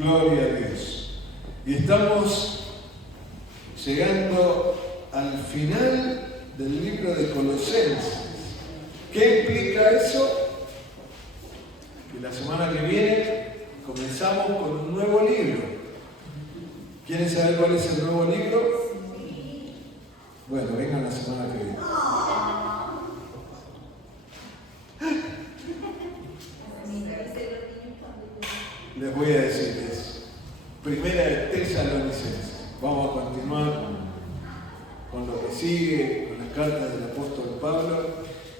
Gloria a Dios. Y estamos llegando al final del libro de Colosenses. ¿Qué implica eso? Que la semana que viene comenzamos con un nuevo libro. ¿Quieren saber cuál es el nuevo libro? Bueno, vengan la semana que viene. Les voy a decir eso. Primera de Tesalonicenses. Vamos a continuar con lo que sigue, con las cartas del apóstol Pablo.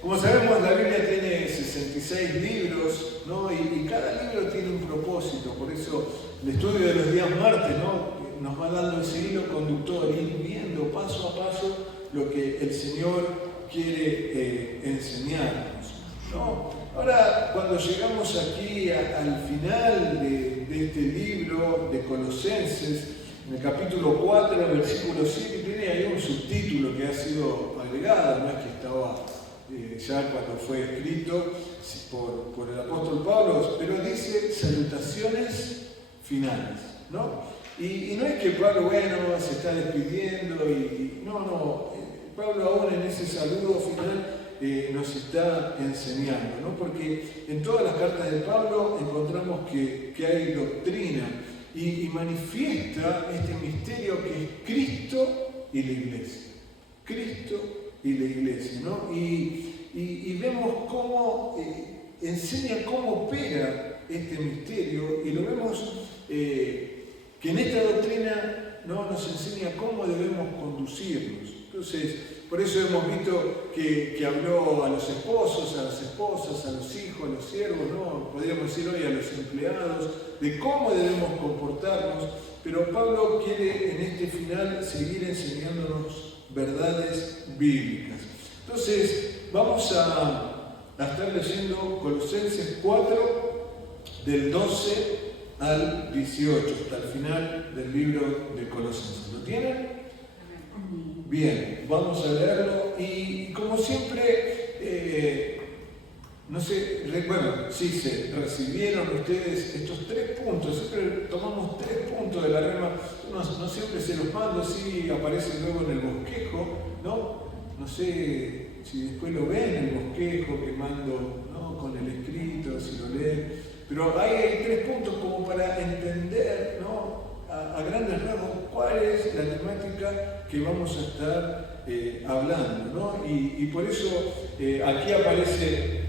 Como sabemos, la Biblia tiene 66 libros, ¿no? Y cada libro tiene un propósito. Por eso el estudio de los días martes, ¿no? Nos va dando ese hilo conductor, ir viendo paso a paso lo que el Señor quiere enseñarnos, ¿no? Ahora, cuando llegamos aquí al final de este libro de Colosenses, en el capítulo 4, versículo 7, tiene ahí un subtítulo que ha sido agregado, no es que estaba ya cuando fue escrito por el apóstol Pablo, pero dice salutaciones finales, ¿no? Y no es que Pablo, se está despidiendo no, Pablo aún en ese saludo final nos está enseñando, ¿no? Porque en todas las cartas de Pablo encontramos que hay doctrina y manifiesta este misterio que es Cristo y la Iglesia. Cristo y la Iglesia, ¿no? Y vemos cómo enseña cómo opera este misterio y lo vemos que en esta doctrina, ¿no?, nos enseña cómo debemos conducirnos. Entonces, por eso hemos visto que habló a los esposos, a las esposas, a los hijos, a los siervos, ¿no? Podríamos decir hoy a los empleados, de cómo debemos comportarnos, pero Pablo quiere en este final seguir enseñándonos verdades bíblicas. Entonces, vamos a estar leyendo Colosenses 4, del 12 al 18, hasta el final del libro de Colosenses. ¿Lo tienen? Bien, vamos a leerlo y como siempre, se recibieron ustedes estos 3 puntos, siempre tomamos 3 puntos de la rema, no siempre se los mando, sí aparece luego en el bosquejo, ¿no? No sé si después lo ven en el bosquejo que mando, ¿no?, con el escrito, si lo leen, pero ahí hay 3 puntos como para entender, ¿no?, a grandes rasgos cuál es la temática que vamos a estar hablando, ¿no? Y por eso aquí aparece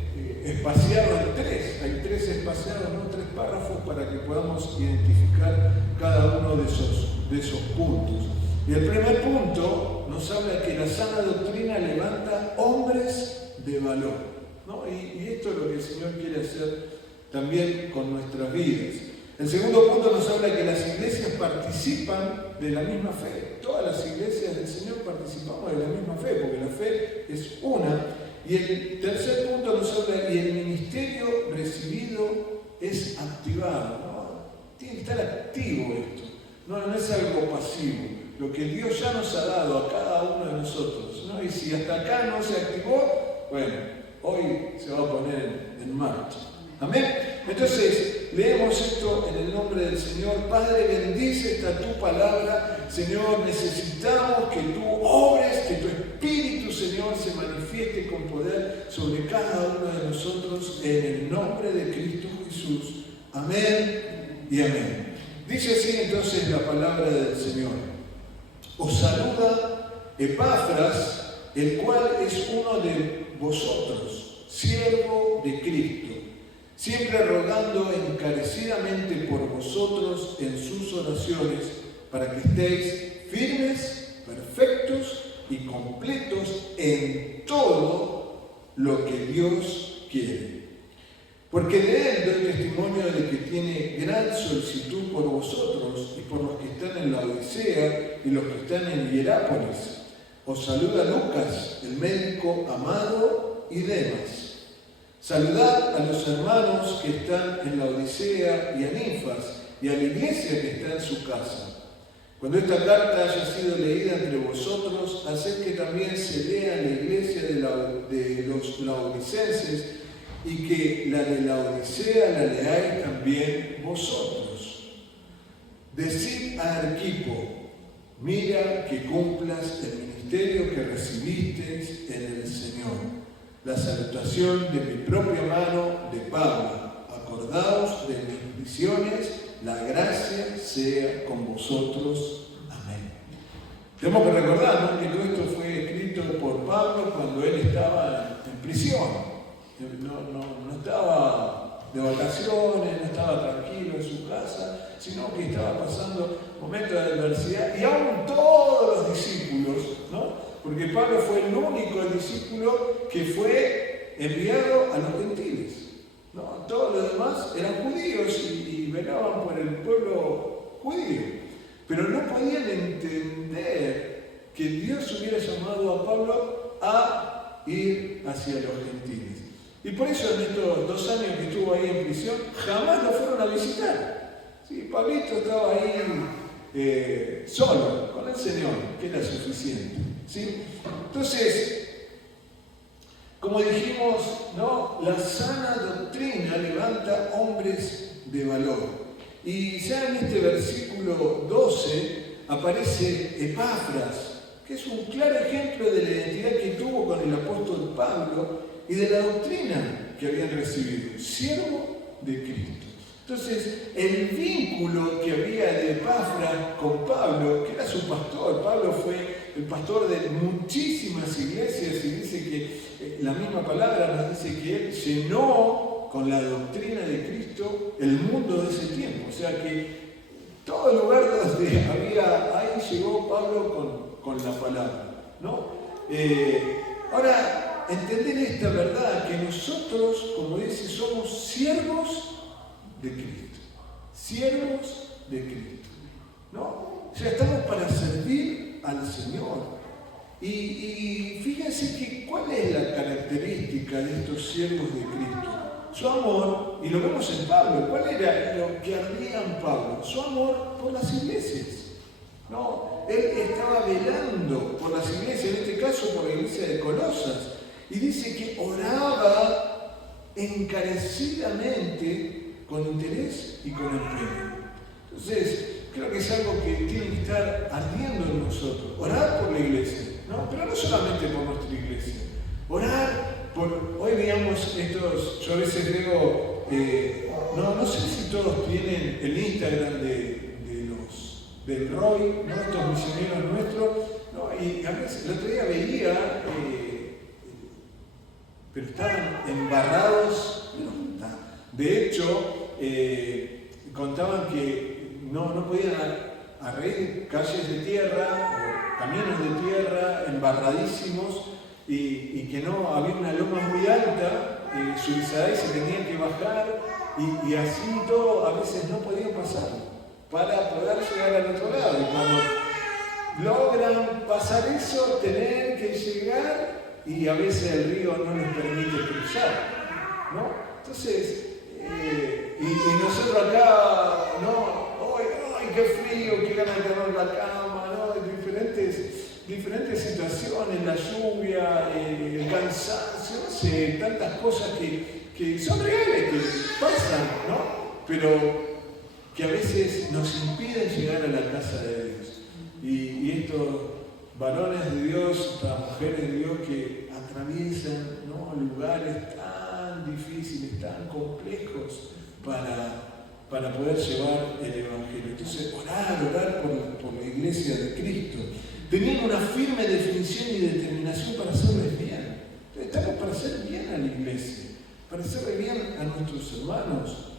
espaciado en 3, hay 3 espaciados, ¿no?, 3 párrafos para que podamos identificar cada uno de esos puntos. Y el primer punto nos habla que la sana doctrina levanta hombres de valor, ¿no? Y esto es lo que el Señor quiere hacer también con nuestras vidas. El segundo punto nos habla que las iglesias participan de la misma fe. Todas las iglesias del Señor participamos de la misma fe, porque la fe es una. Y el tercer punto nos habla que el ministerio recibido es activado, ¿no? Tiene que estar activo esto, no es algo pasivo. Lo que Dios ya nos ha dado a cada uno de nosotros, ¿no? Y si hasta acá no se activó, bueno, hoy se va a poner en marcha. Amén. Entonces, leemos esto en el nombre del Señor. Padre, bendice esta tu palabra. Señor, necesitamos que tú obres, que tu Espíritu, Señor, se manifieste con poder sobre cada uno de nosotros en el nombre de Cristo Jesús. Amén y amén. Dice así entonces la palabra del Señor. Os saluda Epafras, el cual es uno de vosotros, siervo de Cristo, siempre rogando encarecidamente por vosotros en sus oraciones, para que estéis firmes, perfectos y completos en todo lo que Dios quiere. Porque de él doy testimonio de que tiene gran solicitud por vosotros y por los que están en la Odisea y los que están en Hierápolis. Os saluda Lucas, el médico amado, y Demas. Saludad a los hermanos que están en la Odisea y a Ninfas y a la iglesia que está en su casa. Cuando esta carta haya sido leída entre vosotros, haced que también se lea en la iglesia de los laodicenses y que la de la Odisea la leáis también vosotros. decid a Arquipo, mira que cumplas el ministerio que recibisteis en el Señor. La salutación de mi propia mano de Pablo. Acordaos de mis prisiones, la gracia sea con vosotros. Amén. Tenemos que recordar, ¿no?, que todo esto fue escrito por Pablo cuando él estaba en prisión. No estaba de vacaciones, no estaba tranquilo en su casa, sino que estaba pasando momentos de adversidad, y aún todos los discípulos, ¿no?, porque Pablo fue el único discípulo que fue enviado a los gentiles, ¿no? Todos los demás eran judíos y velaban por el pueblo judío, pero no podían entender que Dios hubiera llamado a Pablo a ir hacia los gentiles. Y por eso en estos 2 años que estuvo ahí en prisión, jamás lo fueron a visitar. ¿Sí? Pablito estaba ahí solo, con el Señor, que era suficiente. ¿Sí? Entonces, como dijimos, ¿no?, la sana doctrina levanta hombres de valor. Y ya en este versículo 12 aparece Epafras, que es un claro ejemplo de la identidad que tuvo con el apóstol Pablo y de la doctrina que habían recibido, siervo de Cristo. Entonces, el vínculo que había de Epafras con Pablo, que era su pastor, Pablo fue el pastor de muchísimas iglesias, y dice que la misma palabra nos dice que él llenó con la doctrina de Cristo el mundo de ese tiempo. O sea que todo el lugar donde había, ahí llegó Pablo con la palabra, ¿no? Ahora, entender esta verdad, que nosotros, como dice, somos siervos de Cristo. Siervos de Cristo, ¿no? O sea, estamos para servir al Señor. Y fíjense que cuál es la característica de estos siervos de Cristo. Su amor, y lo vemos en Pablo, ¿cuál era lo que ardía en Pablo? Su amor por las iglesias. No, él estaba velando por las iglesias, en este caso por la iglesia de Colosas, y dice que oraba encarecidamente con interés y con empeño. Entonces, creo que es algo que tiene que estar ardiendo en nosotros. Orar por la iglesia, ¿no? Pero no solamente por nuestra iglesia. Orar por, hoy veíamos estos, yo a veces veo, no sé si todos tienen el Instagram del ROI, ¿no?, estos misioneros nuestros, ¿no? Y a veces, el otro día veía, pero estaban embarrados, de hecho, contaban que no podían arreglar calles de tierra, o caminos de tierra, embarradísimos, y que no había una loma muy alta, Surizadá, y se tenían que bajar, y así todo, a veces no podían pasar para poder llegar al otro lado. Y cuando logran pasar eso, tener que llegar, y a veces el río no les permite cruzar, ¿no? Entonces, y nosotros acá, ¿no? ¡Ay, qué frío! ¡Qué ganas de tener la cama! ¿No? Diferentes situaciones, la lluvia, el cansancio, no sé, tantas cosas que son reales, que pasan, ¿no? Pero que a veces nos impiden llegar a la casa de Dios. Y estos varones de Dios, estas mujeres de Dios que atraviesan, ¿no?, lugares tan difíciles, tan complejos para poder llevar el Evangelio. Entonces, orar por la iglesia de Cristo. Tenían una firme definición y determinación para hacerles bien. Entonces, estamos para hacer bien a la iglesia, para hacerle bien a nuestros hermanos.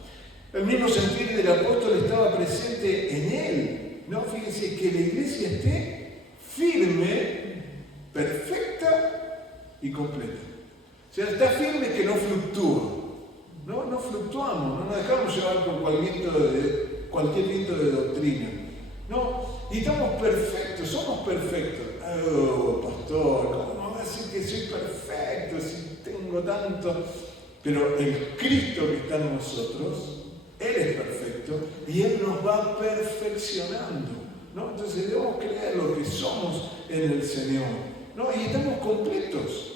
El mismo sentir del apóstol estaba presente en él, ¿no? Fíjense, que la iglesia esté firme, perfecta y completa. O sea, está firme, que no fluctúa. No fluctuamos, no nos dejamos llevar por cualquier viento de doctrina. No, y estamos perfectos, somos perfectos. Oh, pastor, ¿cómo me va a decir que soy perfecto si tengo tanto? Pero el Cristo que está en nosotros, Él es perfecto y Él nos va perfeccionando, ¿no? Entonces debemos creer lo que somos en el Señor, ¿no? Y estamos completos,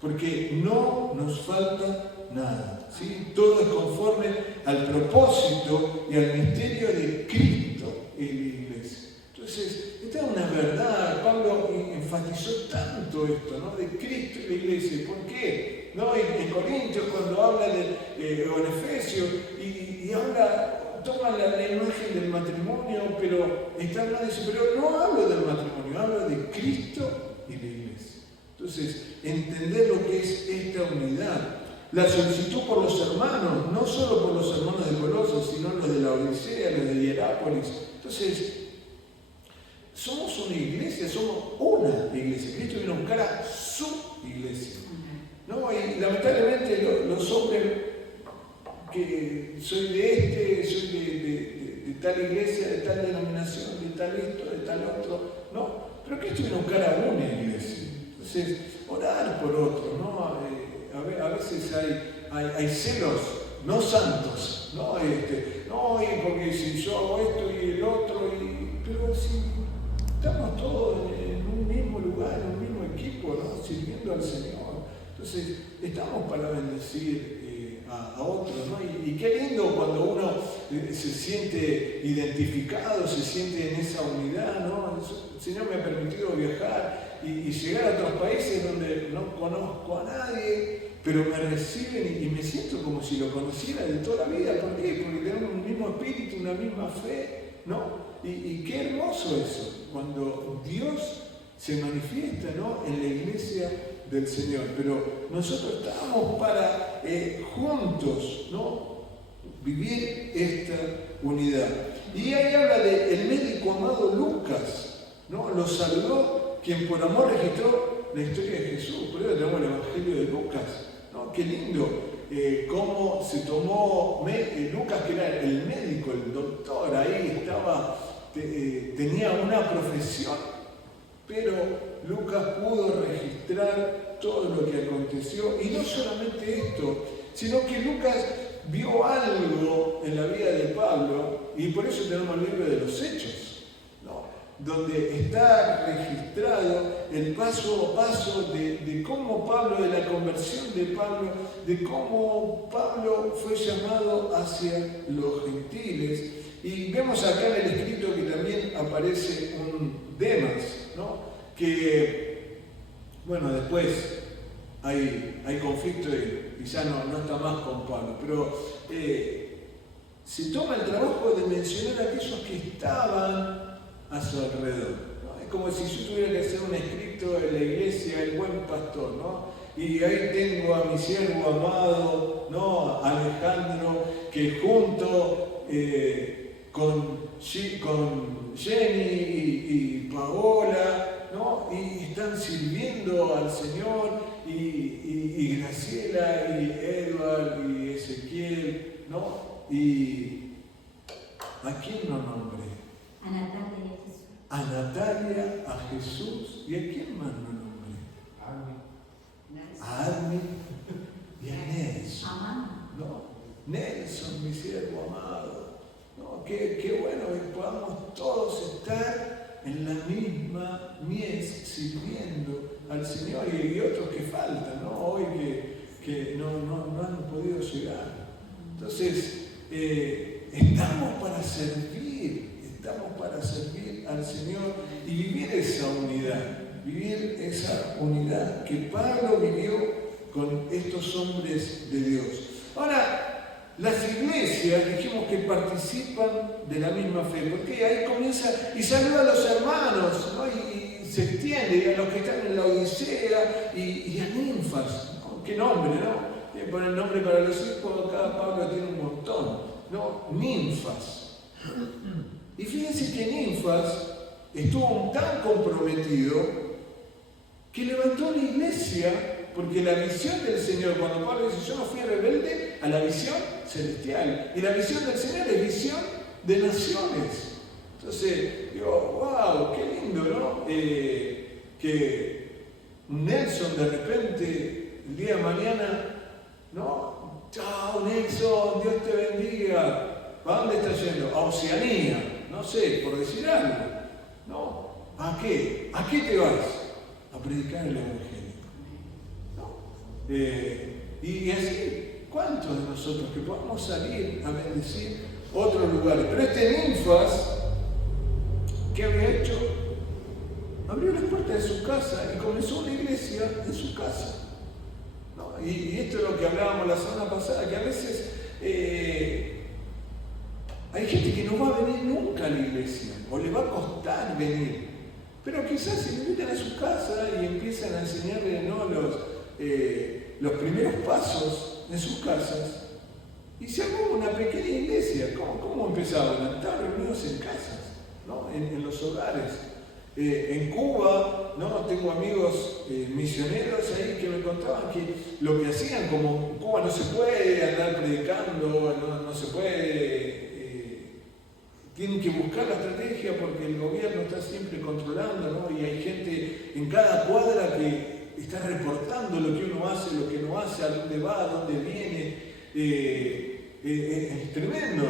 porque no nos falta nada, ¿sí? Todo es conforme al propósito y al misterio de Cristo en la iglesia. Entonces, esta es una verdad. Pablo enfatizó tanto esto, ¿no? De Cristo y la iglesia. ¿Por qué? ¿No? En Corintios, cuando habla o en Efesios, y habla, toma la imagen del matrimonio, pero está hablando de eso. Pero no hablo del matrimonio, hablo de Cristo y la iglesia. Entonces, entender lo que es esta unidad. La solicitud por los hermanos, no solo por los hermanos de Colosas, sino los de la Odisea, los de Hierápolis. Entonces, somos una iglesia, somos una iglesia. Cristo vino a buscar a su iglesia. ¿No? Y lamentablemente los hombres que soy de tal iglesia, de tal denominación, de tal esto, de tal otro, no. Pero Cristo vino a buscar a una iglesia. Entonces, orar por otro, ¿no? A veces hay celos no santos, ¿no? Porque si yo hago esto y el otro, pero si estamos todos en un mismo lugar, en un mismo equipo, ¿no? Sirviendo al Señor. Entonces, estamos para bendecir a otros, ¿no? Y qué lindo cuando uno se siente identificado, se siente en esa unidad, ¿no? El Señor me ha permitido viajar y llegar a otros países donde no conozco a nadie, pero me reciben y me siento como si lo conociera de toda la vida. ¿Por qué? Porque tenemos un mismo espíritu, una misma fe, ¿no? Y qué hermoso eso, cuando Dios se manifiesta, ¿no? En la iglesia del Señor. Pero nosotros estamos para juntos, ¿no? Vivir esta unidad. Y ahí habla del médico amado Lucas, ¿no? Lo saludó quien por amor registró la historia de Jesús. Por eso tenemos el Evangelio de Lucas, ¿no? Qué lindo cómo se tomó Lucas, que era el médico, el doctor, ahí estaba, tenía una profesión, pero Lucas pudo registrar todo lo que aconteció. Y no solamente esto, sino que Lucas vio algo en la vida de Pablo, y por eso tenemos el libro de los Hechos, ¿no? Donde está registrado el paso a paso de cómo Pablo, de la conversión de Pablo, de cómo Pablo fue llamado hacia los gentiles. Y vemos acá en el escrito que también aparece un Demas, ¿no? Que, bueno, después hay conflicto y ya no está más con Pablo, pero se toma el trabajo de mencionar a aquellos que estaban a su alrededor, ¿no? Es como si yo tuviera que hacer un escrito de la iglesia, el buen pastor, ¿no? Y ahí tengo a mi siervo amado, ¿no? Alejandro, que junto con Jenny y Paola, ¿no? Y están sirviendo al Señor, y Graciela, y Edward, y Ezequiel, ¿no? Y ¿a quién no nombré? A Natalia y a Jesús. A Natalia, a Jesús, ¿y a quién más no nombré? A Armin y a Nelson, ¿no? Nelson, mi siervo amado, ¿no? Qué bueno que podamos todos estar en la misma mies sirviendo al Señor, y otros que faltan, ¿no? Hoy que no han podido llegar. Entonces, estamos para servir al Señor y vivir esa unidad que Pablo vivió con estos hombres de Dios. Ahora, las iglesias, dijimos que participan de la misma fe, porque ahí comienza y saluda a los hermanos, ¿no? Y se extiende a los que están en la Odisea y a Ninfas, ¿no? Qué nombre, ¿no? Por el nombre para los hijos, cada Pablo tiene un montón, ¿no? Ninfas. Y fíjense que Ninfas estuvo tan comprometido que levantó la iglesia, porque la visión del Señor, cuando Pablo dice, yo no fui rebelde a la visión celestial, y la visión del Señor es visión de naciones. Entonces, digo, wow, qué lindo, ¿no? Que Nelson de repente, el día de mañana, ¿no? Chao Nelson, Dios te bendiga. ¿A dónde estás yendo? A Oceanía. No sé, por decir algo, ¿no? ¿A qué? ¿A qué te vas? A predicar el Evangelio, ¿no? Y así, ¿Cuántos de nosotros que podamos salir a bendecir otros lugares? Pero este Ninfas, ¿qué había hecho? Abrió las puertas de su casa y comenzó una iglesia en su casa. ¿No? Y esto es lo que hablábamos la semana pasada, que a veces hay gente que no va a venir nunca a la iglesia, o le va a costar venir. Pero quizás si le invitan a su casa y empiezan a enseñarle, ¿no?, los primeros pasos en sus casas, y se armó una pequeña iglesia. ¿Cómo empezaban? Estaban reunidos en casas, ¿no?, en los hogares. En Cuba, ¿no?, tengo amigos misioneros ahí que me contaban que lo que hacían, como en Cuba no se puede andar predicando, no se puede, tienen que buscar la estrategia porque el gobierno está siempre controlando, ¿no? Y hay gente en cada cuadra que está reportando lo que uno hace, lo que no hace, a dónde va, a dónde viene. Es tremendo.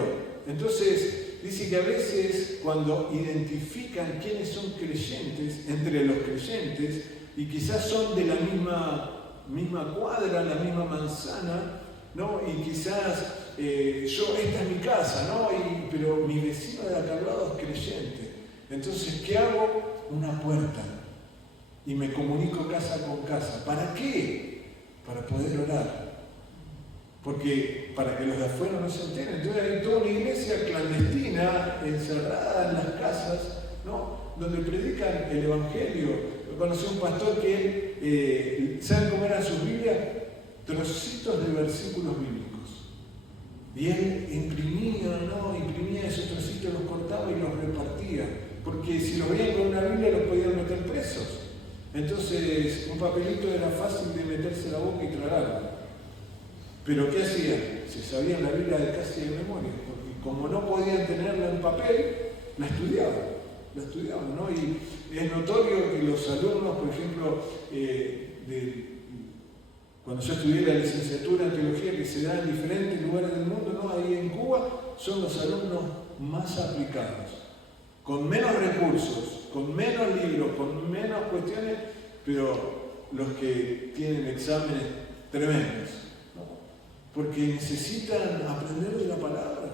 Entonces, dice que a veces cuando identifican quiénes son creyentes, entre los creyentes, y quizás son de la misma cuadra, la misma manzana, ¿no? Y quizás esta es mi casa, ¿no? Pero mi vecino de acá al lado es creyente. Entonces, ¿qué hago? Una puerta. Y me comunico casa con casa. ¿Para qué? Para poder orar. Porque para que los de afuera no se enteren. Entonces hay toda una iglesia clandestina, encerrada en las casas, ¿no?, donde predican el Evangelio. Yo conocí un pastor que, ¿saben cómo era su Biblia? Trocitos de versículos bíblicos. Y él imprimía esos trocitos, los cortaba y los repartía. Porque si los veían con una Biblia los podían meter presos. Entonces un papelito era fácil de meterse en la boca y tragarlo. Pero ¿qué hacían? Se sabían la Biblia de casi de memoria, porque como no podían tenerla en papel, la estudiaban, ¿no? Y es notorio que los alumnos, por ejemplo, cuando yo estudié la licenciatura en teología que se da en diferentes lugares del mundo, ¿no?, ahí en Cuba, son los alumnos más aplicados, con menos recursos, con menos libros, con menos cuestiones, pero los que tienen exámenes tremendos. Porque necesitan aprender de la palabra,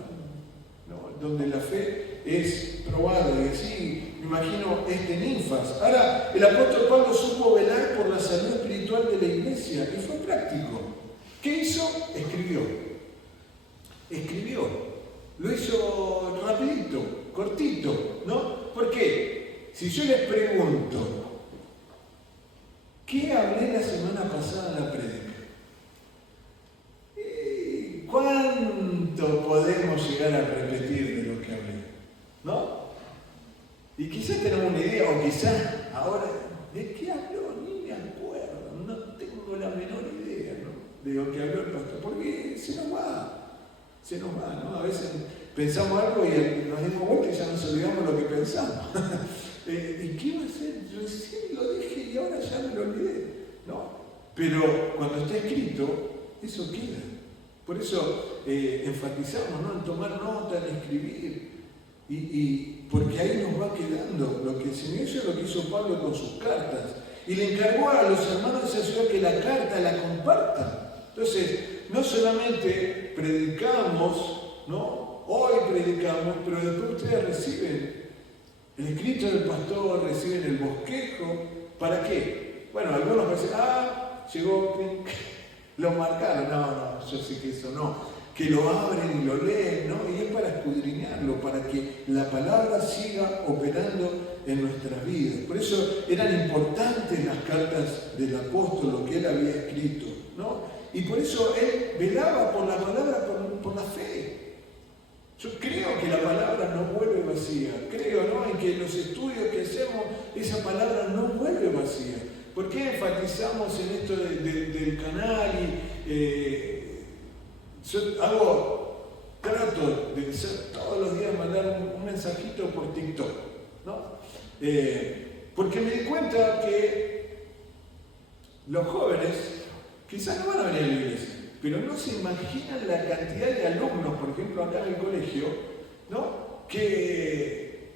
¿no?, donde la fe es probada. Y así me imagino Ninfas. Ahora, el apóstol Pablo supo velar por la salud espiritual de la iglesia y fue práctico. ¿Qué hizo? Escribió. Lo hizo rapidito, cortito, ¿no? ¿Por qué? Si yo les pregunto, ¿qué hablé la semana pasada en la prédica? ¿Cuánto podemos llegar a repetir de lo que hablé? ¿No? Y quizás tenemos una idea, o quizás ahora, ¿de qué habló? Ni me acuerdo, no tengo la menor idea, ¿no?, de lo que habló el pastor, porque se nos va, ¿no? A veces pensamos algo y nos dimos vuelta y ya nos olvidamos lo que pensamos. ¿Y qué iba a hacer? Recién lo dije y ahora ya me lo olvidé, ¿no? Pero cuando está escrito, eso queda. Por eso enfatizamos, ¿no?, en tomar nota, en escribir, y porque ahí nos va quedando lo que el Señor hizo, lo que hizo Pablo con sus cartas. Y le encargó a los hermanos de esa ciudad que la carta la compartan. Entonces, no solamente predicamos, ¿no?, hoy predicamos, pero después ustedes reciben el escrito del pastor, reciben el bosquejo. ¿Para qué? Bueno, algunos dicen, llegó, lo marcaron. No, yo sé que eso no. Que lo abren y lo leen, ¿no? Y es para escudriñarlo, para que la palabra siga operando en nuestras vidas. Por eso eran importantes las cartas del apóstol, lo que él había escrito, ¿no? Y por eso él velaba por la palabra, por la fe. Yo creo que la palabra no vuelve vacía. Creo, ¿no?, en que los estudios que hacemos, esa palabra no vuelve vacía. ¿Por qué enfatizamos en esto del canal? Yo trato de todos los días mandar un mensajito por TikTok, ¿no? Porque me di cuenta que los jóvenes quizás no van a venir a la iglesia, pero no se imaginan la cantidad de alumnos, por ejemplo, acá en el colegio, ¿no?, que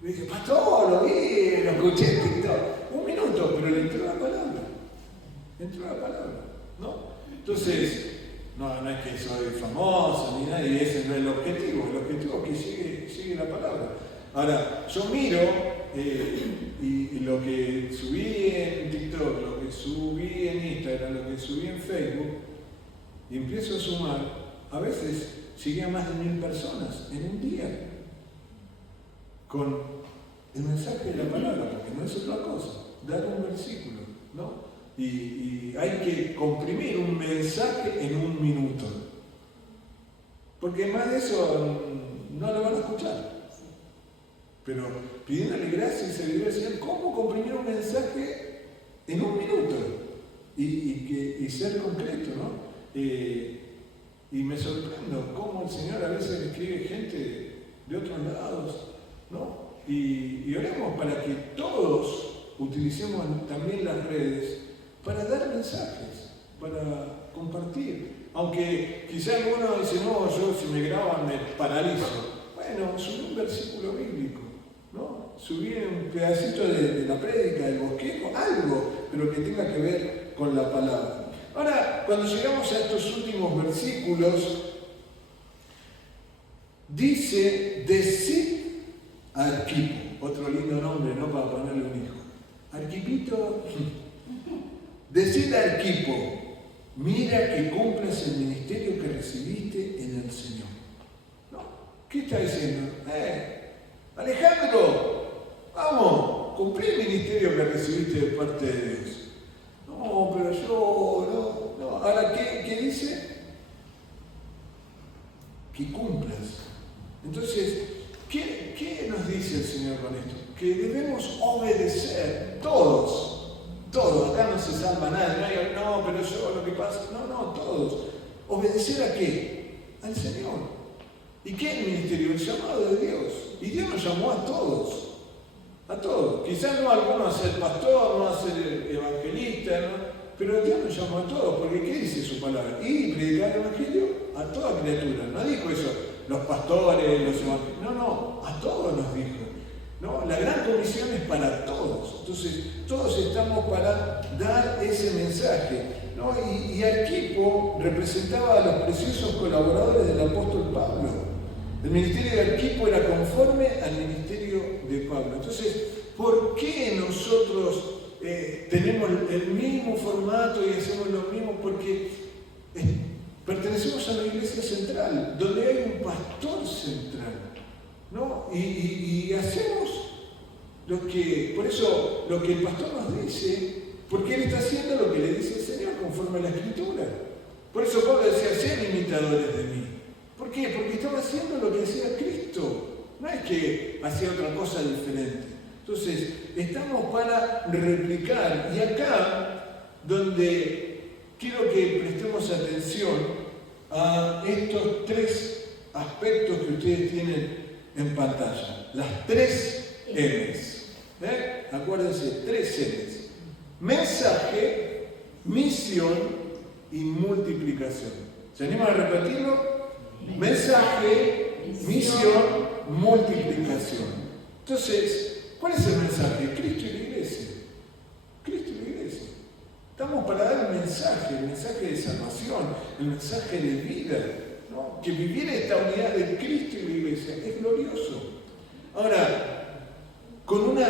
me dicen, pastor, lo vi, lo escuché en TikTok. Un minuto, pero le entró la palabra, ¿no? Entonces, No es que soy famoso ni nada, y ese no es el objetivo. El objetivo es que llegue la palabra. Ahora, yo miro y lo que subí en TikTok, lo que subí en Instagram, lo que subí en Facebook, y empiezo a sumar, a veces llegué a más de 1000 personas en un día con el mensaje de la palabra, porque no es otra cosa, dar un versículo, ¿no? Y hay que comprimir un mensaje en 1 minuto, porque más de eso no lo van a escuchar. Pero pidiéndole gracias y sabiduría al Señor, ¿cómo comprimir un mensaje en 1 minuto? Y ser concreto, ¿no? Y me sorprendo cómo el Señor a veces escribe gente de otros lados, ¿no? Y oremos para que todos utilicemos también las redes para dar mensajes, para compartir. Aunque quizá alguno dice, no, yo si me graban me paralizo. Bueno, subí un versículo bíblico, ¿no? Subí un pedacito de la prédica, del bosquejo, algo, pero que tenga que ver con la palabra. Ahora, cuando llegamos a estos últimos versículos, dice, decid a Arquipo, otro lindo nombre, ¿no? Para ponerle un hijo. Arquipito, decid a Arquipo, mira que cumplas el ministerio que recibiste en el Señor. ¿No? ¿Qué está diciendo? Alejandro, vamos, cumplí el ministerio que recibiste de parte de Dios. No, pero yo, no. Ahora, ¿qué dice? Que cumplas. Entonces, ¿qué nos dice el Señor con esto? Que debemos obedecer, todos. Acá no se salva nadie, no, pero yo lo que pasa, no, todos. ¿Obedecer a qué? Al Señor. ¿Y qué es el ministerio? El llamado de Dios. Y Dios nos llamó a todos. A todos. Quizás no a algunos a ser pastor, no a ser evangelista, ¿no? Pero Dios nos llamó a todos, porque ¿qué dice su palabra? Y predicar el evangelio a toda criatura. No dijo eso, los pastores, los evangelistas. No, a todos nos dijo. ¿No? La gran comisión es para todos. Entonces, todos estamos para dar ese mensaje, ¿no? Y Arquipo representaba a los preciosos colaboradores del apóstol Pablo. El ministerio de Arquipo era conforme al ministerio de Pablo. Entonces, ¿por qué nosotros tenemos el mismo formato y hacemos lo mismo? Porque pertenecemos a la iglesia central, donde hay un pastor central, ¿no? Y hacemos por eso lo que el pastor nos dice, porque él está haciendo lo que le dice el Señor conforme a la Escritura. Por eso Pablo decía, sean imitadores de mí. ¿Por qué? Porque estaba haciendo lo que hacía Cristo. No es que hacía otra cosa diferente. Entonces, estamos para replicar. Y acá, donde quiero que prestemos atención a estos 3 aspectos que ustedes tienen en pantalla. Las 3 M's. Acuérdense, 3 M's. Mensaje, misión y multiplicación. ¿Se animan a repetirlo? Mensaje, misión, multiplicación. Entonces, ¿cuál es el mensaje? Cristo y la iglesia. Cristo y la iglesia. Estamos para dar el mensaje de salvación, el mensaje de vida, ¿no? Que vivir esta unidad de Cristo y la iglesia es glorioso. Ahora, con una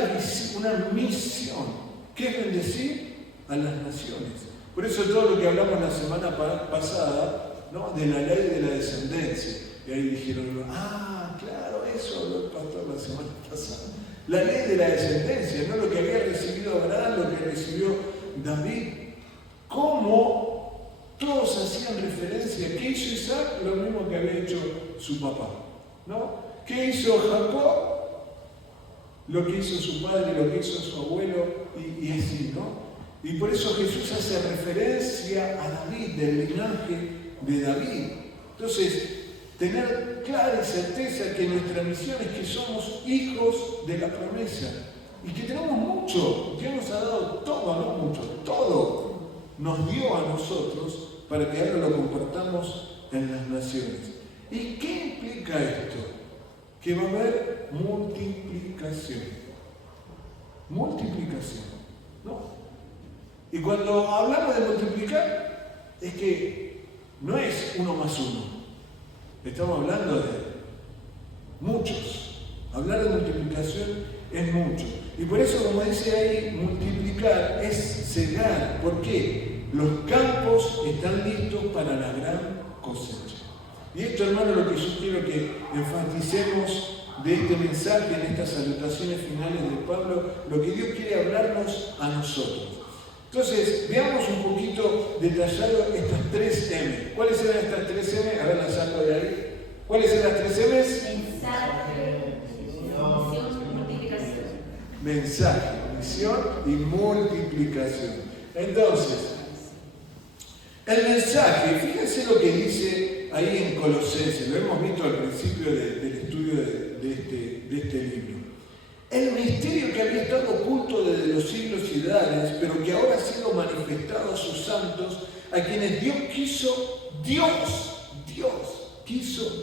misión, que es bendecir a las naciones. Por eso todo lo que hablamos la semana pasada, ¿no? De la ley de la descendencia. Y ahí dijeron, claro, eso habló el pastor la semana pasada. La ley de la descendencia, ¿no? Lo que había recibido Abraham, lo que recibió David. Cómo todos hacían referencia. ¿Qué hizo Isaac? Lo mismo que había hecho su papá, ¿no? ¿Qué hizo Jacob? Lo que hizo su padre, lo que hizo su abuelo, y así, ¿no? Y por eso Jesús hace referencia a David, del linaje de David. Entonces, tener clara y certeza que nuestra misión es que somos hijos de la promesa y que tenemos mucho. Dios nos ha dado todo, no mucho, todo nos dio a nosotros para que ahora lo compartamos en las naciones. ¿Y qué implica esto? Que va a haber multiplicación. Multiplicación, ¿no? Y cuando hablamos de multiplicar, es que no es 1 más 1. Estamos hablando de muchos. Hablar de multiplicación es mucho. Y por eso, como dice ahí, multiplicar es cegar. ¿Por qué? Los campos están listos para la gran cosecha. Y esto, hermano, lo que yo quiero que enfaticemos de este mensaje, en estas salutaciones finales de Pablo, lo que Dios quiere hablarnos a nosotros. Entonces, veamos un poquito detallado estas 3 M. ¿Cuáles eran estas 3 M? A ver, las saco de ahí. ¿Cuáles eran las 3 M's? Mensaje, misión, multiplicación. Mensaje, misión y multiplicación. Entonces, el mensaje, fíjense lo que dice ahí en Colosenses, lo hemos visto al principio del estudio de este libro. El misterio que había estado oculto desde los siglos y edades, pero que ahora ha sido manifestado a sus santos, a quienes Dios quiso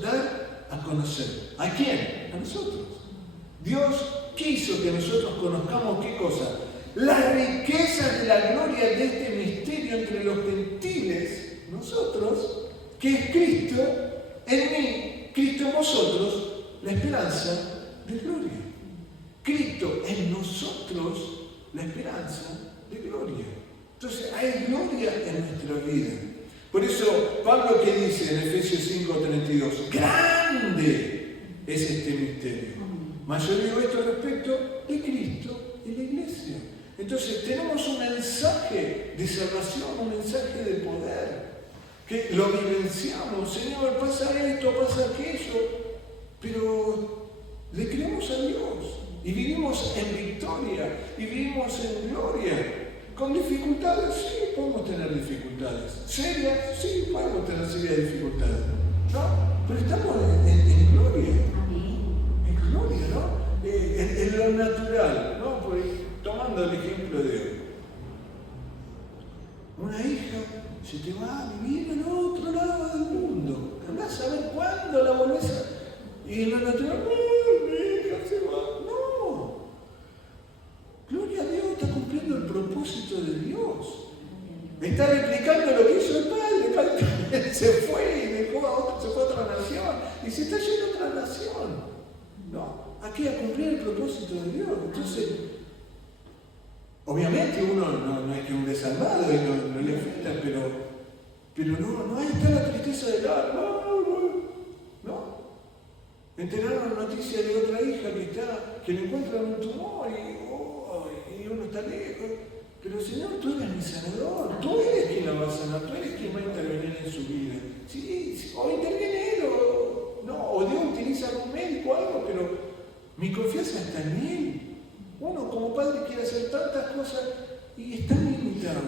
dar a conocer. ¿A quién? A nosotros. Dios quiso que nosotros conozcamos ¿qué cosa? Las riquezas de la gloria de este misterio entre los gentiles, nosotros, que es Cristo en mí, Cristo en vosotros, la esperanza de gloria. Cristo en nosotros, la esperanza de gloria. Entonces hay gloria en nuestra vida. Por eso Pablo que dice en Efesios 5:32, grande es este misterio. Mas yo digo esto respecto de Cristo y la iglesia. Entonces tenemos un mensaje de salvación, un mensaje de poder, que lo vivenciamos. Señor, pasa esto, pasa aquello, pero le creemos a Dios y vivimos en victoria y vivimos en gloria. Con dificultades, sí, podemos tener dificultades. Serias, sí, podemos tener serias dificultades. ¿No? Pero estamos en gloria. En gloria, ¿no? En lo natural, ¿no? Tomando el ejemplo de hoy. Una hija se te va a vivir en otro lado del mundo. Andás a ver cuándo la volvés a... Y en lo natural, mi hija se va. No. Gloria a Dios, está cumpliendo el propósito de Dios. Está replicando lo que hizo el Padre. Él se fue y dejó a otro, se fue a otra nación. Y se está yendo a otra nación. No, aquí a cumplir el propósito de Dios. Entonces, obviamente uno no es que un desalmado y no le afecta, pero no, ahí está la tristeza del alma. No. Enteraron noticia de otra hija que le encuentran un tumor y uno está lejos. Pero Señor, tú eres mi sanador, tú eres quien la va a sanar, tú eres quien va a intervenir en su vida. Sí, o interviene él, o Dios utiliza algún médico o algo, pero mi confianza está en Él. Uno como padre quiere hacer tantas cosas y está limitado.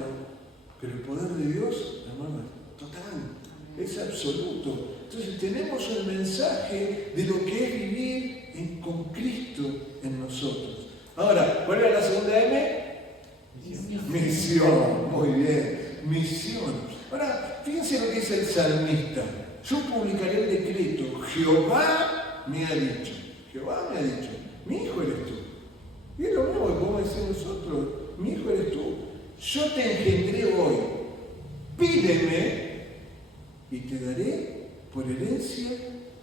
Pero el poder de Dios, hermano, es total, es absoluto. Entonces tenemos el mensaje de lo que es vivir con Cristo en nosotros. Ahora, ¿cuál era la segunda M? Misión, muy bien, misión. Ahora, fíjense lo que dice el salmista. Yo publicaré el decreto, Jehová me ha dicho, mi hijo eres tú. Y es lo mismo que podemos decir nosotros, mi hijo eres tú. Yo te engendré hoy, pídeme y te daré por herencia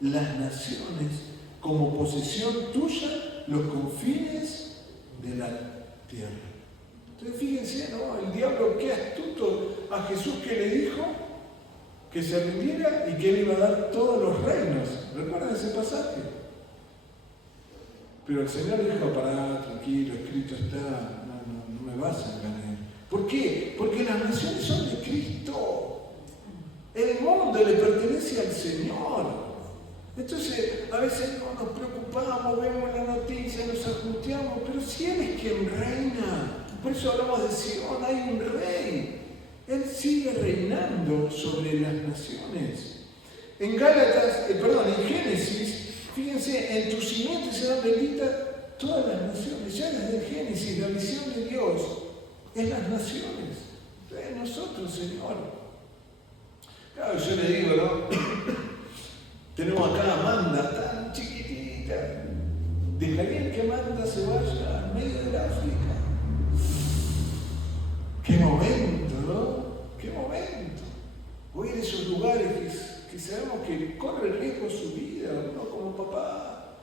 las naciones, como posesión tuya los confines de la tierra. Entonces fíjense, ¿no? El diablo, qué astuto a Jesús que le dijo que se rindiera y que él iba a dar todos los reinos. ¿Recuerdan ese pasaje? Pero el Señor dijo, pará, tranquilo, escrito está, no me vas a engañar. ¿Por qué? Porque las naciones son de Cristo. El mundo le pertenece al Señor. Entonces, a veces nos preocupamos, vemos la noticia, nos angustiamos, pero si Él es quien reina. Por eso hablamos de Sion, hay un rey. Él sigue reinando sobre las naciones. En en Génesis, fíjense, en tu simiente serán benditas todas las naciones. Ya desde Génesis, la visión de Dios es las naciones. Es nosotros, Señor. Claro, yo le digo, ¿no? Tenemos acá a Amanda, tan chiquitita. Dejaría que Amanda se vaya al medio del África. ¡Qué momento, ¿no? ¡Qué momento! o ir a esos lugares que sabemos que corre riesgo su vida, uno como papá,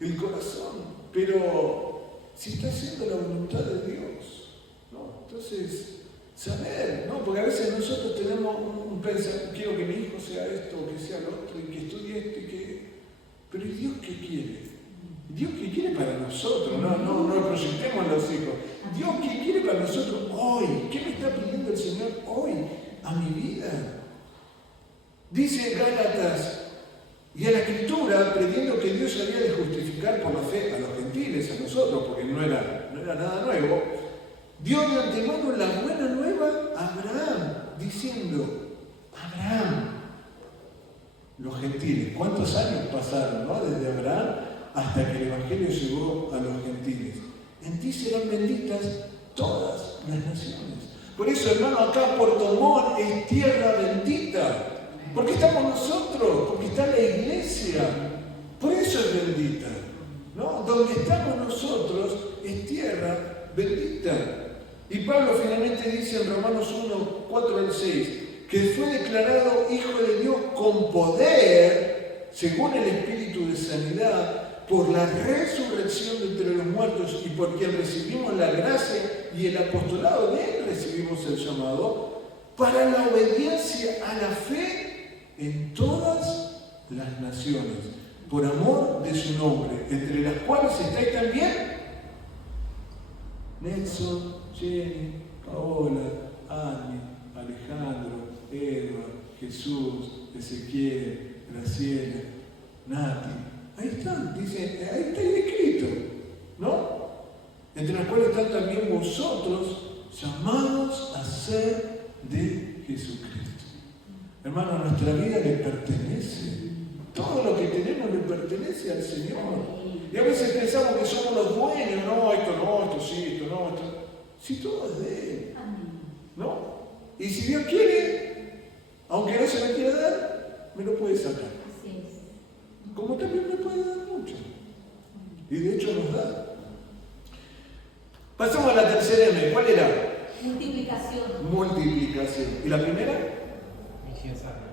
el corazón, pero si está haciendo la voluntad de Dios, ¿no? Entonces, saber, ¿no? Porque a veces nosotros tenemos un pensamiento, quiero que mi hijo sea esto, o que sea lo otro, y que estudie esto, pero ¿y Dios qué quiere? Dios qué quiere para nosotros, no proyectemos a los hijos. Dios qué quiere para nosotros hoy, ¿qué me está pidiendo el Señor hoy a mi vida? Dice Gálatas, y a la Escritura, previendo que Dios había de justificar por la fe a los gentiles, a nosotros, porque no era nada nuevo, dio de antemano la buena nueva a Abraham, diciendo, Abraham, los gentiles, ¿cuántos años pasaron, no? Desde Abraham hasta que el Evangelio llegó a los gentiles. En ti serán benditas todas las naciones. Por eso, hermano, acá Puerto Montt es tierra bendita. Porque estamos nosotros, porque está la iglesia. Por eso es bendita, ¿no? Donde estamos nosotros es tierra bendita. Y Pablo finalmente dice en Romanos 1, 4 al 6, que fue declarado Hijo de Dios con poder, según el Espíritu de sanidad, por la resurrección de entre los muertos y por quien recibimos la gracia y el apostolado de él recibimos el llamado, para la obediencia a la fe en todas las naciones, por amor de su nombre, entre las cuales estáis también Nelson, Jenny, Paola, Annie, Alejandro, Edward, Jesús, Ezequiel, Graciela, Nati. Ahí están, dice, ahí está escrito, ¿no? Entre las cuales están también vosotros llamados a ser de Jesucristo. Hermano, nuestra vida le pertenece. Todo lo que tenemos le pertenece al Señor. Y a veces pensamos que somos los dueños, no, esto sí, esto no, esto. Si todo es de Él, ¿no? Y si Dios quiere, aunque no se me quiera dar, me lo puede sacar. Como también me puede dar mucho. Y de hecho nos da. Pasamos a la tercera M. ¿Cuál era? Multiplicación. ¿Y la primera?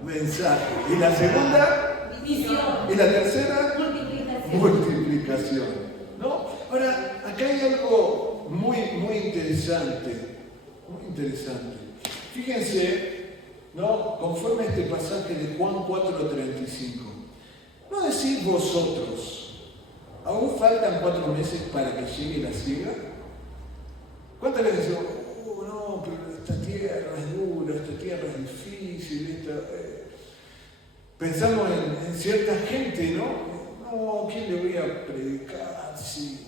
Mensaje. ¿Y la segunda? División. ¿Y la tercera? Multiplicación. ¿No? Ahora, acá hay algo muy interesante. Muy interesante. Fíjense, ¿no? Conforme a este pasaje de Juan 4:35. No decís vosotros, ¿aún faltan 4 meses para que llegue la siega? ¿Cuántas veces decimos, no, pero esta tierra es dura, esta tierra es difícil, pensamos en cierta gente, ¿no? No, ¿quién le voy a predicar? Sí.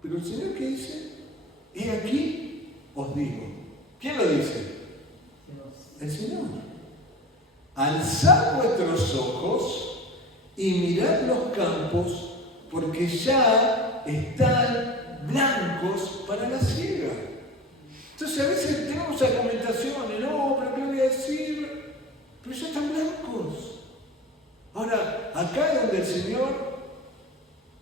Pero el Señor, ¿qué dice? He aquí os digo. ¿Quién lo dice? El Señor. Alzad vuestros ojos y mirad los campos, porque ya están blancos para la siega. Entonces a veces tenemos argumentaciones, no, pero ¿qué voy a decir? Pero ya están blancos. Ahora, acá donde el Señor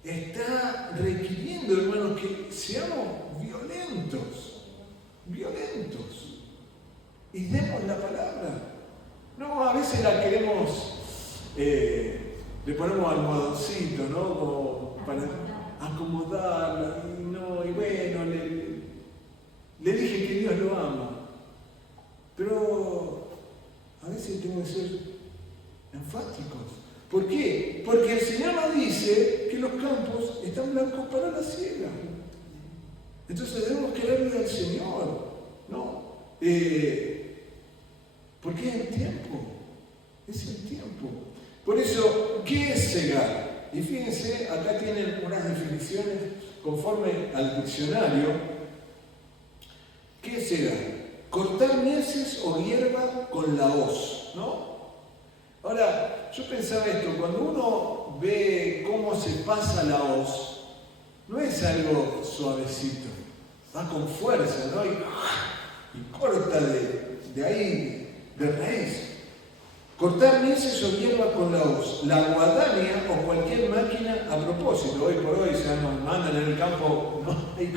está requiriendo, hermanos, que seamos violentos, y demos la palabra. No, a veces la queremos, le ponemos almohadoncito, ¿no? Como para acomodarla, y bueno, le dije que Dios lo ama. Pero a veces tenemos que ser enfáticos. ¿Por qué? Porque el Señor nos dice que los campos están blancos para la siega. Entonces debemos quererle al Señor, ¿no? Porque es el tiempo. Por eso, ¿qué es cegar? Y fíjense, acá tienen unas definiciones conforme al diccionario. ¿Qué es cegar? Cortar mieses o hierba con la hoz, ¿no? Ahora, yo pensaba esto, cuando uno ve cómo se pasa la hoz, no es algo suavecito, va con fuerza, ¿no? Y corta de ahí, de raíz. Cortar mieses o hierba con la hoz, la guadaña o cualquier máquina a propósito. Hoy por hoy se mandan en el campo, no hay,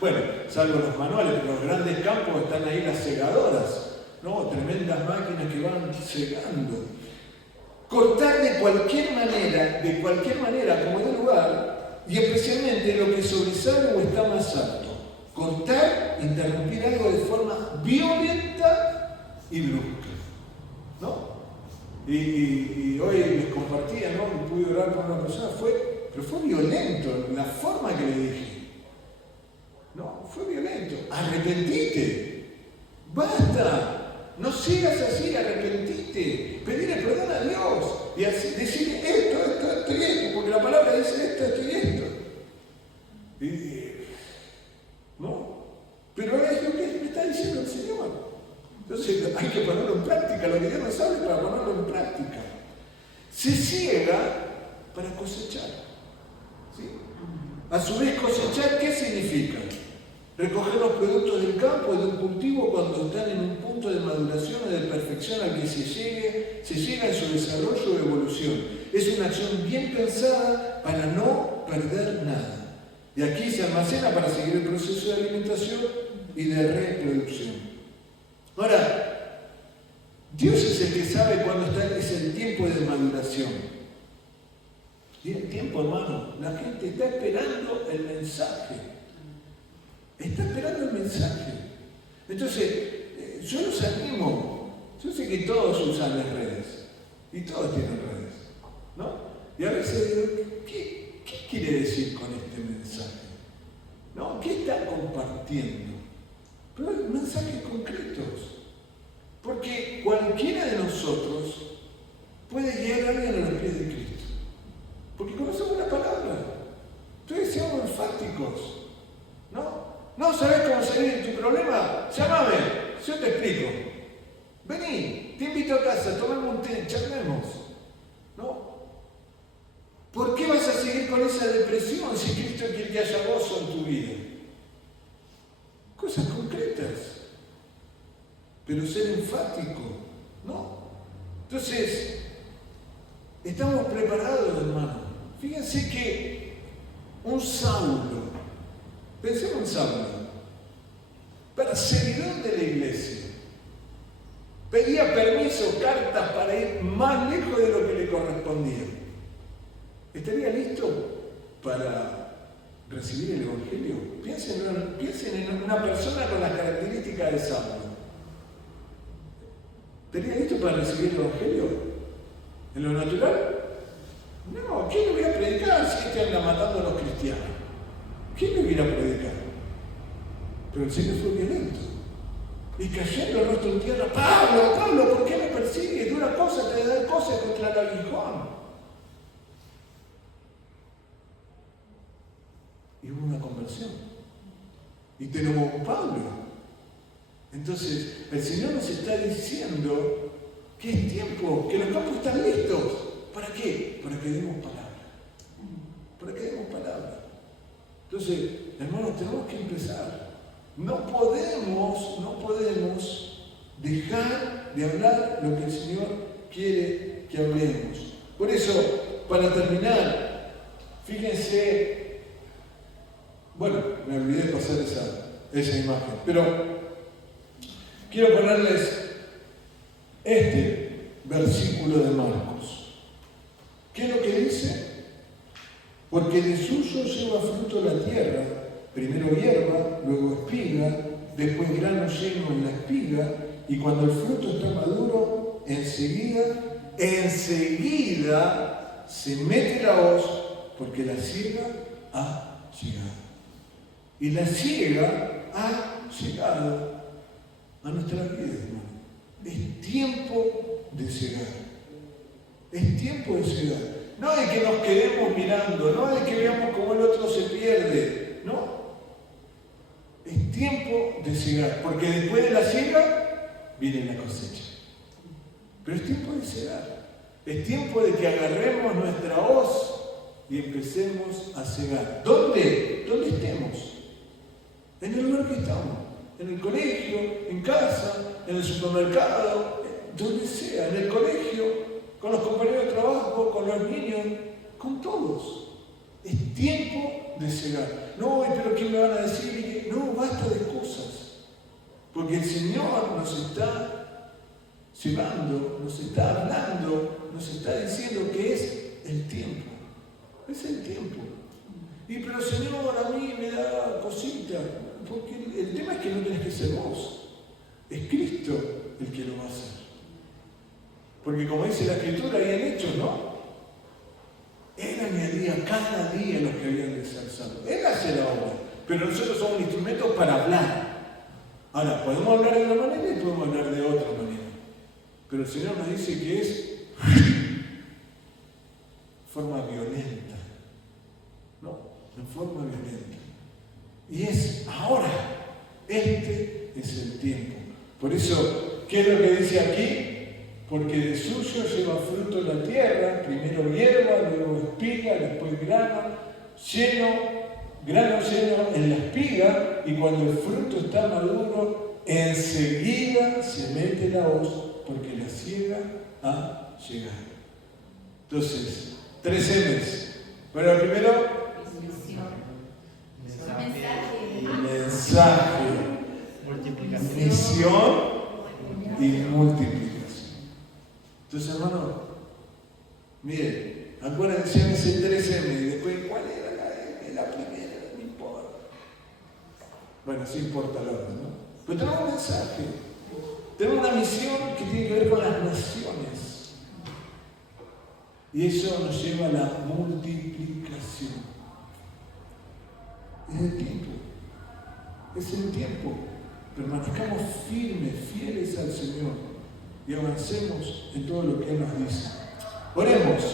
bueno, salvo los manuales, pero los grandes campos están ahí las segadoras, ¿no? Tremendas máquinas que van cegando. Cortar de cualquier manera, como de lugar, y especialmente lo que sobresale o está más alto. Cortar, interrumpir algo de forma violenta y brusca, ¿no? Y hoy les compartía, ¿no? Pude orar por una persona, pero fue violento la forma que le dije. No, fue violento. Arrepentite. Basta. No sigas así, arrepentite. Pedirle perdón a Dios. Y así, decirle esto y esto, porque la palabra dice esto y esto. ¿No? Pero es lo que me está diciendo el Señor. Entonces hay que ponerlo en práctica, lo que Dios nos habla para ponerlo en práctica. Se ciega para cosechar. ¿Sí? A su vez, cosechar, ¿qué significa? Recoger los productos del campo de un cultivo cuando están en un punto de maduración o de perfección al que se llega en su desarrollo o evolución. Es una acción bien pensada para no perder nada. Y aquí se almacena para seguir el proceso de alimentación y de reproducción. Ahora, Dios es el que sabe cuándo es el tiempo de maduración. Y el tiempo, hermano, la gente está esperando el mensaje. Está esperando el mensaje. Entonces, yo los animo. Yo sé que todos usan las redes. Y todos tienen redes. ¿No? Y a veces digo, ¿qué quiere decir con este mensaje? ¿No? ¿Qué está compartiendo? Pero hay mensajes concretos. Porque cualquiera de nosotros puede llegar a alguien a los pies de Cristo. Porque conocemos la palabra. Entonces seamos enfáticos. ¿No? ¿No sabes cómo salir de tu problema? Llámame, yo te explico. Vení, te invito a casa, tomemos un té, charlemos. ¿No? ¿Por qué vas a seguir con esa depresión si Cristo quiere que haya gozo en tu vida? Cosas concretas. Pero ser enfático, ¿no? Entonces, estamos preparados, hermano. Fíjense que un Saulo, pensemos en Saulo, perseguidor de la iglesia, pedía permiso, cartas para ir más lejos de lo que le correspondía. ¿Estaría listo para recibir el Evangelio? Piensen en una persona con las características de Saulo. ¿Estaría listo para recibir el Evangelio? ¿En lo natural? No, ¿quién le voy a predicar si este anda matando a los cristianos? ¿Quién le hubiera predicado? Pero el Señor fue violento. Y cayendo el rostro en tierra, Pablo, ¿por qué me persigues? Dura cosa te da cosas contra el aguijón. Y hubo una conversión. Y tenemos un Pablo. Entonces, el Señor nos está diciendo que es tiempo, que los campos están listos. ¿Para qué? Para que demos palabra. Para que demos palabra. Entonces, hermanos, tenemos que empezar. No podemos dejar de hablar lo que el Señor quiere que hablemos. Por eso, para terminar, fíjense, bueno, me olvidé de pasar esa imagen, pero quiero ponerles este versículo de Marcos. ¿Qué es lo que dice? Porque de suyo lleva fruto la tierra, primero hierba, luego espiga, después grano lleno en la espiga, y cuando el fruto está maduro, enseguida se mete la hoz, porque la siega ha llegado. Y la siega ha llegado a nuestra vida, hermano. Es tiempo de cegar. Es tiempo de cegar. No de que nos quedemos mirando, no de que veamos cómo el otro se pierde. No. Es tiempo de cegar. Porque después de la siega viene la cosecha. Pero es tiempo de cegar. Es tiempo de que agarremos nuestra hoz y empecemos a cegar. ¿Dónde? ¿Dónde estemos? En el lugar que estamos. En el colegio, en casa, en el supermercado, donde sea, en el colegio, con los compañeros de trabajo, con los niños, con todos. Es tiempo de cegar. No, pero ¿qué me van a decir? No, basta de excusas. Porque el Señor nos está llevando, nos está hablando, nos está diciendo que es el tiempo. Es el tiempo. Y pero Señor, a mí me da cosita, porque el tema es que no tenés que ser vos. Es Cristo el que lo va a hacer. Porque como dice la Escritura ahí en Hechos, ¿no? Él añadía cada día los que habían de ser salvos. Él hace la obra, pero nosotros somos un instrumento para hablar. Ahora, podemos hablar de una manera y podemos hablar de otra manera. Pero el Señor nos dice que es forma violenta. No, en forma violenta. Y es ahora. Este es el tiempo. Por eso, ¿qué es lo que dice aquí? Porque de suyo lleva fruto la tierra, primero hierba, luego espiga, después grano lleno en la espiga, y cuando el fruto está maduro, enseguida se mete la hoz, porque la siega ha llegado. Entonces, 3 M's. Bueno, el primero, mensaje, misión y multiplicación. Entonces, hermano, miren, acuérdense ese 3M y después, ¿cuál era la primera? No importa. Bueno, sí importa la hora, ¿no? Pero tenemos un mensaje. Tenemos una misión que tiene que ver con las naciones. Y eso nos lleva a la multiplicación. Es el tiempo. Es el tiempo. Permanezcamos firmes, fieles al Señor. Y avancemos en todo lo que Él nos dice. Oremos.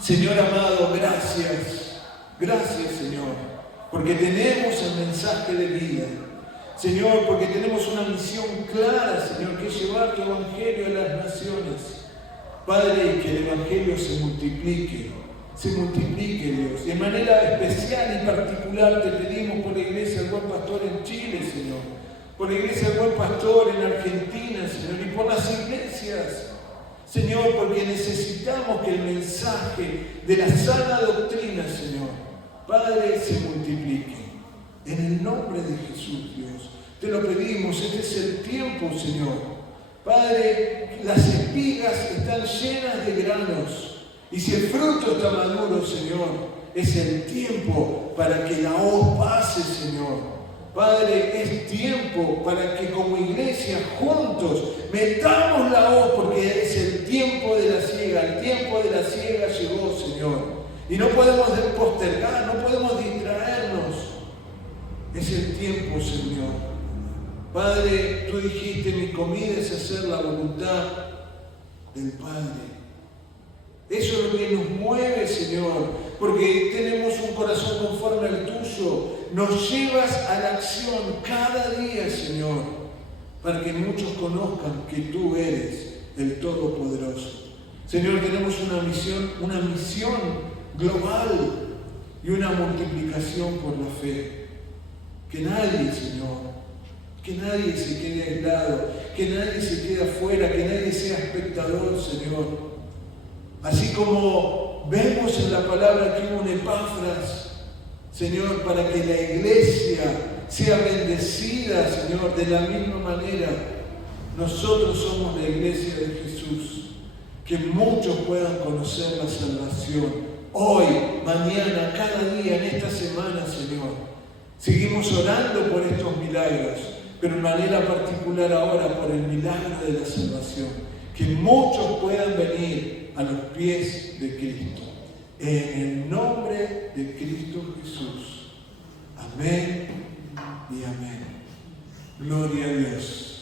Señor amado, gracias. Gracias, Señor, porque tenemos el mensaje de vida. Señor, porque tenemos una misión clara, Señor, que es llevar tu Evangelio a las naciones. Padre, y que el Evangelio se multiplique, Dios. Y de manera especial y particular te pedimos por la Iglesia del Buen Pastor en Chile, Señor. Por la Iglesia del Buen Pastor en Argentina, Señor, y por las iglesias, Señor, porque necesitamos que el mensaje de la sana doctrina, Señor, Padre, se multiplique. En el nombre de Jesús, Dios, te lo pedimos. Este es el tiempo, Señor. Padre, las espigas están llenas de granos, y si el fruto está maduro, Señor, es el tiempo para que la hoz pase, Señor. Padre, es tiempo para que como iglesia juntos metamos la hoz, porque es el tiempo de la siega. El tiempo de la siega llegó, Señor. Y no podemos postergar, no podemos distraernos. Es el tiempo, Señor. Padre, tú dijiste, mi comida es hacer la voluntad del Padre. Eso es lo que nos mueve, Señor, porque tenemos un corazón conforme al tuyo. Nos llevas a la acción cada día, Señor, para que muchos conozcan que tú eres el Todopoderoso. Señor, tenemos una misión global y una multiplicación por la fe. Que nadie, Señor, que nadie se quede aislado, que nadie se quede afuera, que nadie sea espectador, Señor. Así como vemos en la palabra que hubo un Epafras, Señor, para que la iglesia sea bendecida, Señor, de la misma manera, nosotros somos la iglesia de Jesús. Que muchos puedan conocer la salvación. Hoy, mañana, cada día, en esta semana, Señor. Seguimos orando por estos milagros, pero de manera particular ahora por el milagro de la salvación. Que muchos puedan venir a los pies de Cristo. En el nombre de Cristo Jesús. Amén y amén. Gloria a Dios.